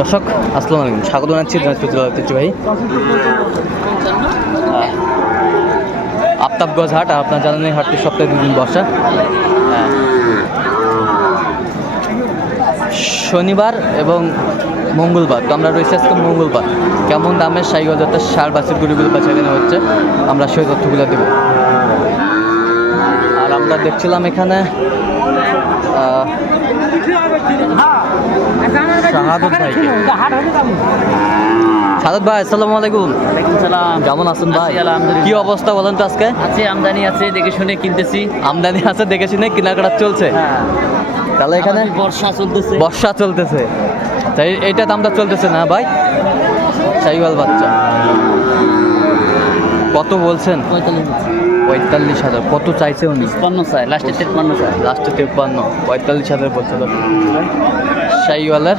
দর্শক আসসালামু আলাইকুম। স্বাগত জানাচ্ছি দিনাজপুর আহ, আফতাবগঞ্জ হাট আর আপনার জানেন হাটটি সপ্তাহে দুদিন বসা। শনিবার এবং মঙ্গলবার তো আমরা রয়েছে আজকে মঙ্গলবার। কেমন দামের সাই বাজারটা সার বাসের গুলিগুলো বেচা কেনা হচ্ছে আমরা সেই তথ্যগুলো দেব। আর আমরা দেখছিলাম এখানে শাহাদত ভাই, আসসালামু আলাইকুম। সালাম কেমন আছেন ভাই। কি অবস্থা বলেন তো আজকে? আছে আমদানি আছে, দেখে শুনে কিনতেছি আমদানি আছে দেখে শুনে কেনাকাটা চলছে। তাহলে এখানে বর্ষা চলতেছে। বর্ষা চলতেছে তাই এইটা দামটা চলতেছে না ভাই? সাইওয়াল বাচ্চা। কত বলছেন? পঁয়তাল্লিশ হাজার। কত চাইছে উনি? তিপ্পান্ন চাই লাস্টে তিপ্পান্ন চাই। লাস্টে তিপ্পান্ন। পঁয়তাল্লিশ হাজার বলছে তো। সাইওয়ালের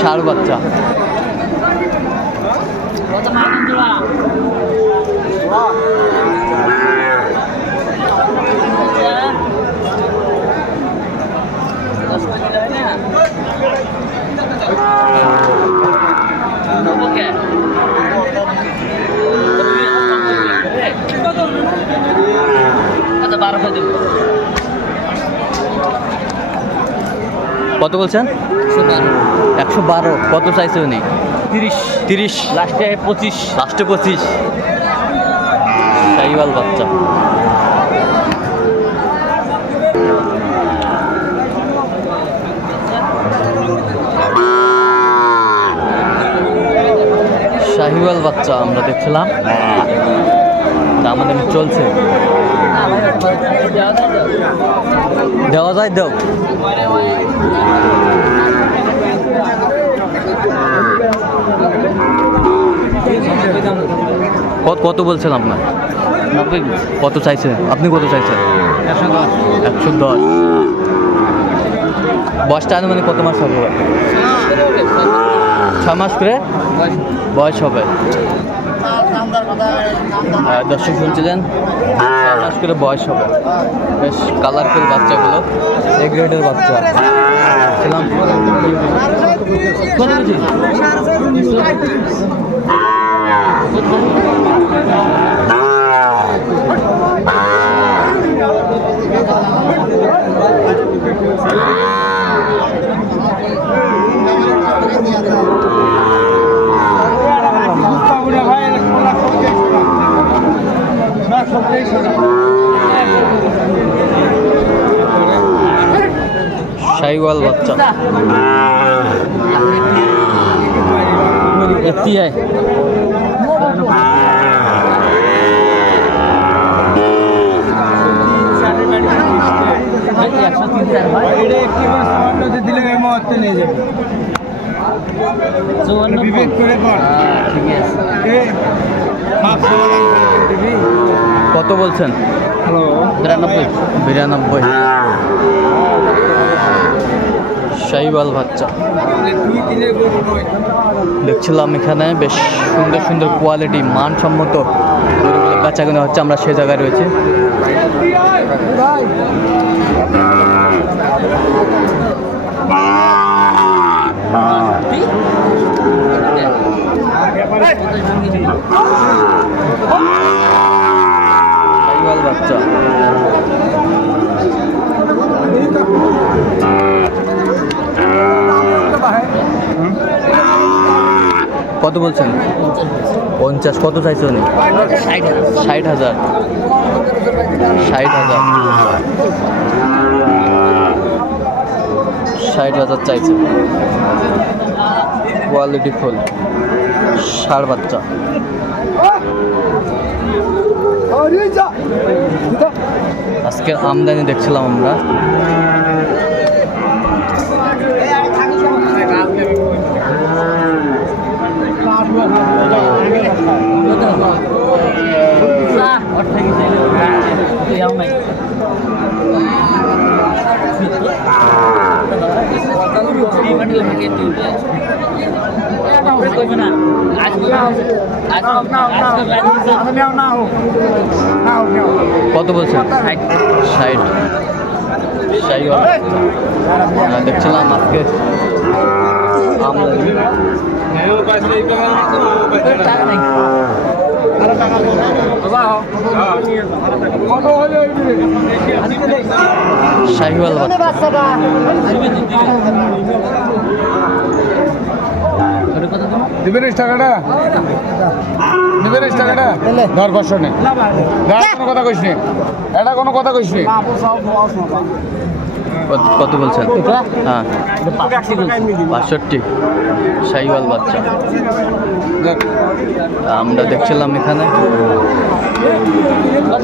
ষাড় বাচ্চা বারোশো দেবো কত বলছেন? একশো বারো। কত চাইছে উনি? তিরিশ। তিরিশ। লাস্টে পঁচিশ। লাস্টে পঁচিশ। সাইওয়াল বাচ্চা। শাহিওয়াল বাচ্চা আমরা দেখছিলাম আমাদের চলছে। দেওয়া যায় দেও কত কত বলছেন আপনার? কত চাইছেন? আপনি কত চাইছেন? একশো দশ। বয়সটা আনুমানিক কত মাস হবে? ছ মাস। করে? বয়স হবে। দর্শক শুনছিলেন? মাস করে বয়স হবে। বেশ কালারফুল বাচ্চাগুলো। এ গ্রেডের বাচ্চা। ছিলাম। কত শাইওয়াল বাচ্চা। এফটি है একশো তিন চার ভাই চুয়ান্ন বিবেক করে কর। ঠিক আছে কত বলছেন? হ্যালো বিরানব্বই। বিরানব্বই। শাইওয়াল বাচ্চা। দেখছিলাম এখানে বেশ সুন্দর সুন্দর কোয়ালিটি মানসম্মত বেচা কেনা হচ্ছে আমরা সে জায়গায় রয়েছি। কত বলছেন? পঞ্চাশ। কত চাইছে উনি? ষাট হাজার। ষাট হাজার। ষাট হাজার চাইছে। Quality full. ষাড় বাচ্চা। আজকের আমদানি দেখছিলাম আমরা। কত বলছেন? ষাট। ষাট দেখছিলাম আজকে। নাই শাহিওয়াল দিবেন টাকাটা? দিবেন টাকাটা? ধর কষ্ট নেই কোনো কথা কইস নি। এটা কোনো কথা কইস নি। কত- কত বলছেন? হ্যাঁ। বাষট্টি। সাইওয়াল বাচ্চা। আমরা দেখছিলাম এখানে।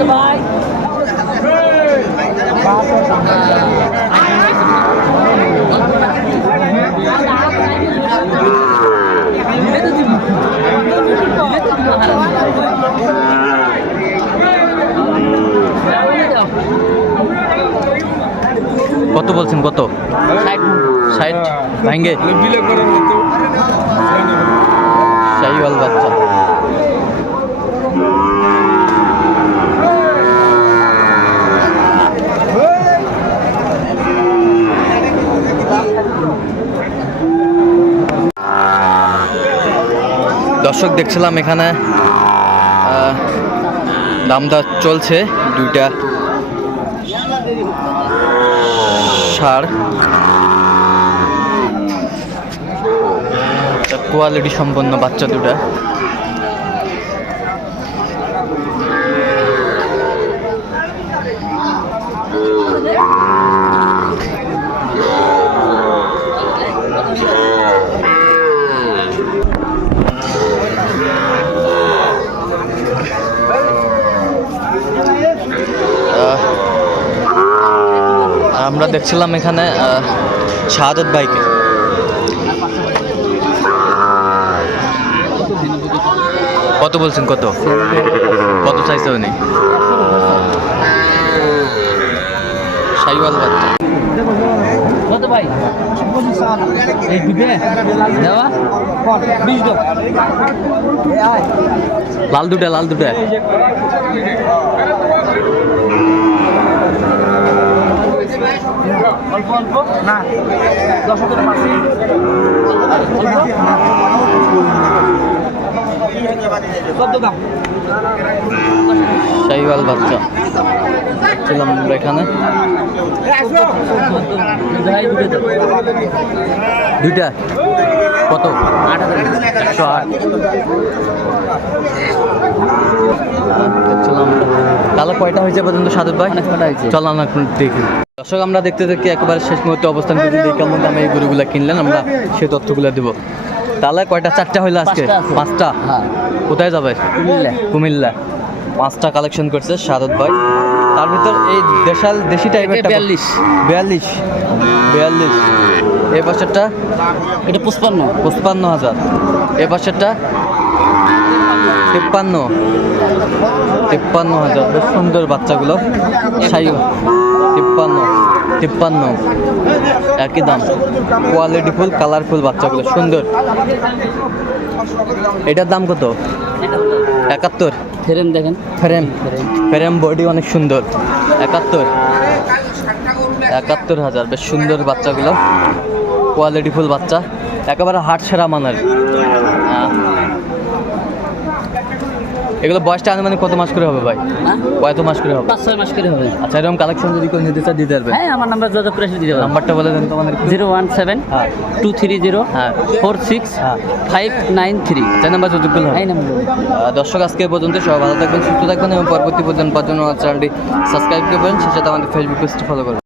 ভাই দিলে তো দিবি। দিলে তো দিবি, হারাম। কত বলছেন কত? ষাট। ভাঙ্গে? শাহিওয়াল বাচ্চা। দর্শক দেখছিলাম এখানে দামদর চলছে দুইটা। সার। কোয়ালিটি সম্পন্ন বাচ্চা দুটা। আমরা দেখছিলাম এখানে শাহাদত বাইকে কত বলছেন কত? কত চাইছে উনি? সাইওয়াল বাচ্চা কত ভাই? এই দিবে দেওয়া? বিশ লাল দুটা লাল দুটা। অল্প অল্প না। দশ হাজার মাসে শাহিওয়াল বাচ্চা। ছিলাম আমরা এখানে। দুইটা। কত? আট কালো কয়টা হয়েছে পর্যন্ত সাদত ভাই? চল আমরা দেখি। দর্শক আমরা দেখতে দেখতে একেবারে শেষ মুহূর্তে অবস্থান করছি দেখি কেমন দামে এই গরুগুলা কিনলেন? আমরা সেই তথ্যগুলো দেবো। তাহলে কয়টা? চারটা হইল আজকে। পাঁচটা হ্যাঁ। কোথায় যাবে? কুমিল্লা। কুমিল্লা। পাঁচটা কালেকশন করছে সাদত ভাই। তার ভিতর এই দেশাল দেশি টাইপের বিয়াল্লিশ। বিয়াল্লিশ। বিয়াল্লিশ। এই পাশেরটা? এটা পুষ্পান্ন। পঁচপান্ন হাজার। এ পাশেরটা? তিপ্পান্ন। তিপ্পান্ন হাজার। বেশ সুন্দর বাচ্চাগুলো। সাই তিপ্পান্ন। তিপ্পান্ন। একই দাম। কোয়ালিটিফুল কালারফুল বাচ্চাগুলো। সুন্দর। এটার দাম কত? একাত্তর। ফেরেন দেখেন। ফ্রেম। ফ্রেম বডি অনেক সুন্দর। একাত্তর। একাত্তর হাজার। বেশ সুন্দর বাচ্চাগুলো। কোয়ালিটিফুল বাচ্চা। একেবারে হাট সেরা মানের। এগুলো বয়সটা আনুমানিক কত মাস করে হবে ভাই? হ্যাঁ? কত মাস করে হবে? পাঁচ ছয় মাস করে হবে। আচ্ছা এরকম কালেকশন যদি কেউ নিতে চায় দিতে পারবে? হ্যাঁ আমার নাম্বার যোগাযোগ করে দিতে পারবেন নাম্বারটা বলে দেন তোমাদের জিরো ওয়ান সেভেন হ্যাঁ। টু থ্রি জিরো হ্যাঁ। Four six five nine three. চার নাম্বার সুযোগগুলো এই নাম্বার দর্শক আজকে পর্যন্ত সবাই ভালো থাকবেন সুস্থ থাকবেন এবং পরবর্তী পর্যন্ত আমার চ্যানেলটি সাবস্ক্রাইব করবেন সেটা সাথে আমাদের ফেসবুক পেজটি ফলো করবেন।